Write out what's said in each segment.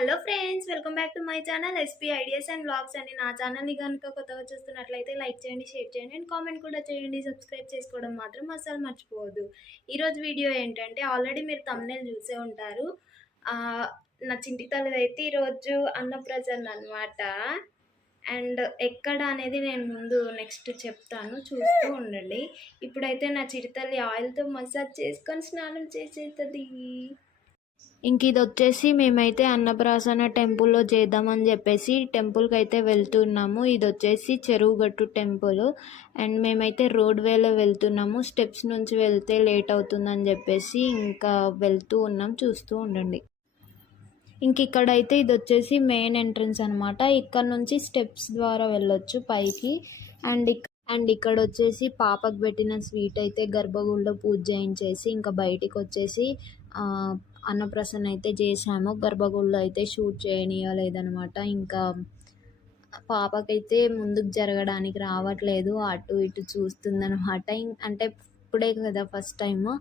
Hello friends, welcome back to my channel SP ideas and blogs అండి. నా ఛానల్ని కనుక కొత్తగా చూస్తున్నట్లయితే లైక్ చేయండి, షేర్ చేయండి అండ్ కామెంట్ కూడా చేయండి. సబ్స్క్రైబ్ చేసుకోవడం మాత్రం అస్సలు మర్చిపోవద్దు. ఈరోజు వీడియో ఏంటంటే ఆల్రెడీ మీరు థంబ్నెయిల్ చూసే ఉంటారు. నా చింటి తల్లిది అయితే ఈరోజు అన్నప్రసన్న అనమాట. అండ్ ఎక్కడ అనేది నేను ముందు నెక్స్ట్ చెప్తాను, చూస్తూ ఉండండి. ఇప్పుడైతే నా చిరుతల్లి ఆయిల్తో మసాజ్ చేసుకొని స్నానం చేసేస్తుంది. ఇంక ఇది వచ్చేసి మేమైతే అన్నప్రాసన టెంపుల్లో చేద్దామని చెప్పేసి టెంపుల్కి అయితే వెళ్తున్నాము. ఇది వచ్చేసి చెరువుగట్టు టెంపుల్ అండ్ మేమైతే రోడ్ వేలో వెళ్తున్నాము. స్టెప్స్ నుంచి వెళ్తే లేట్ అవుతుందని చెప్పేసి ఇంకా వెళ్తూ ఉన్నాం, చూస్తూ ఉండండి. ఇంక ఇక్కడైతే ఇది వచ్చేసి మెయిన్ ఎంట్రన్స్ అనమాట. ఇక్కడ నుంచి స్టెప్స్ ద్వారా వెళ్ళొచ్చు పైకి. అండ్ ఇక్కడ వచ్చేసి పాపకు పెట్టిన స్వీట్ అయితే గర్భగుడిలో పూజ చేయించేసి ఇంకా బయటికి వచ్చేసి అన్నప్రాసన అయితే చేసాము. గర్భగుడిలో అయితే షూట్ చేయనీయలేదనమాట. ఇంకా పాపకైతే ముందుకు జరగడానికి రావట్లేదు, అటు ఇటు చూస్తుందనమాట. అంటే ఇప్పుడే కదా ఫస్ట్ టైము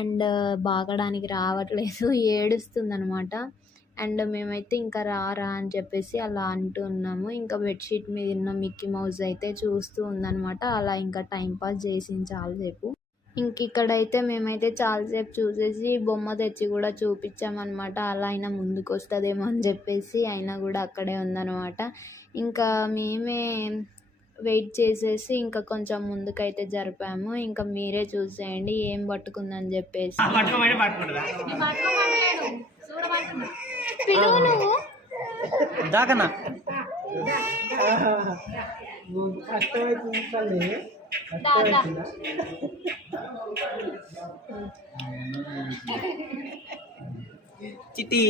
అండ్ బాగడానికి రావట్లేదు, ఏడుస్తుందనమాట. అండ్ మేమైతే ఇంకా రా అని చెప్పేసి అలా అంటున్నాము. ఇంకా బెడ్షీట్ మీద ఉన్న మిక్కీ మౌజ్ అయితే చూస్తూ ఉందనమాట. అలా ఇంకా టైంపాస్ చేసింది చాలాసేపు. ఇక్కడైతే మేమైతే చాలాసేపు చూసేసి బొమ్మ తెచ్చి కూడా చూపించామన్నమాట. అలా అయినా ముందుకు వస్తుందేమో అని చెప్పేసి, అయినా కూడా అక్కడే ఉందన్నమాట. ఇంకా మేమే వెయిట్ చేసేసి ఇంకా కొంచెం ముందుకైతే జరిపాము. ఇంకా మీరే చూసేయండి ఏం పట్టుకుందని చెప్పేసి. చిట్టి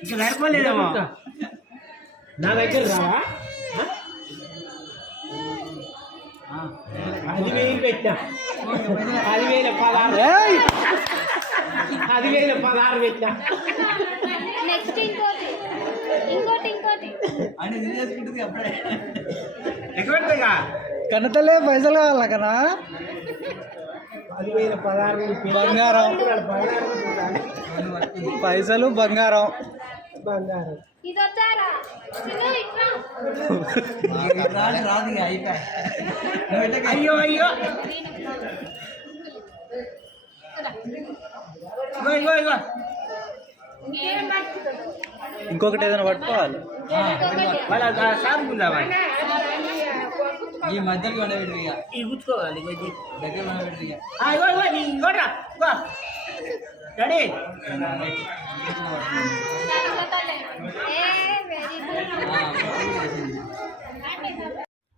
ఇంకా లేకపోలేదేమో నా దగ్గర రావా? 10,000 పెట్టా, 10,016 పెట్టా. నెక్స్ట్ ఇంకోటి ఎక్కడగా కన్నతలే పైసలు కావాల కదా. 10,016 బంగారం, పైసలు బంగారం. అయ్యో అయ్యో ఇంకొకటి ఏదైనా పట్టుకోవాలి. సాగుకుందామా? ఈ మధ్యలో ఈ కూర్చోవాలి దగ్గర రెడీ.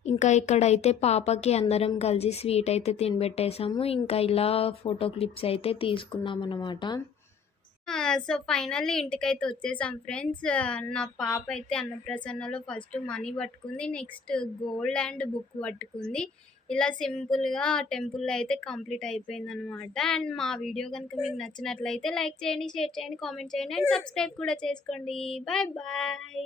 ఇంకా ఇక్కడైతే పాపకి అందరం కలిసి స్వీట్ అయితే తినబెట్టేసాము. ఇంకా ఇలా ఫోటో క్లిప్స్ అయితే తీసుకున్నాం అన్నమాట. సో ఫైనల్లీ ఇంటికైతే వచ్చేసాం ఫ్రెండ్స్. నా పాప అయితే అన్నప్రసన్నలో ఫస్ట్ మనీ పట్టుకుంది, నెక్స్ట్ గోల్డ్ అండ్ బుక్ పట్టుకుంది. ఇలా సింపుల్గా టెంపుల్లో అయితే కంప్లీట్ అయిపోయింది అనమాట. అండ్ మా వీడియో కనుక మీకు నచ్చినట్లయితే లైక్ చేయండి, షేర్ చేయండి, కామెంట్ చేయండి అండ్ సబ్స్క్రైబ్ కూడా చేసుకోండి. Bye bye.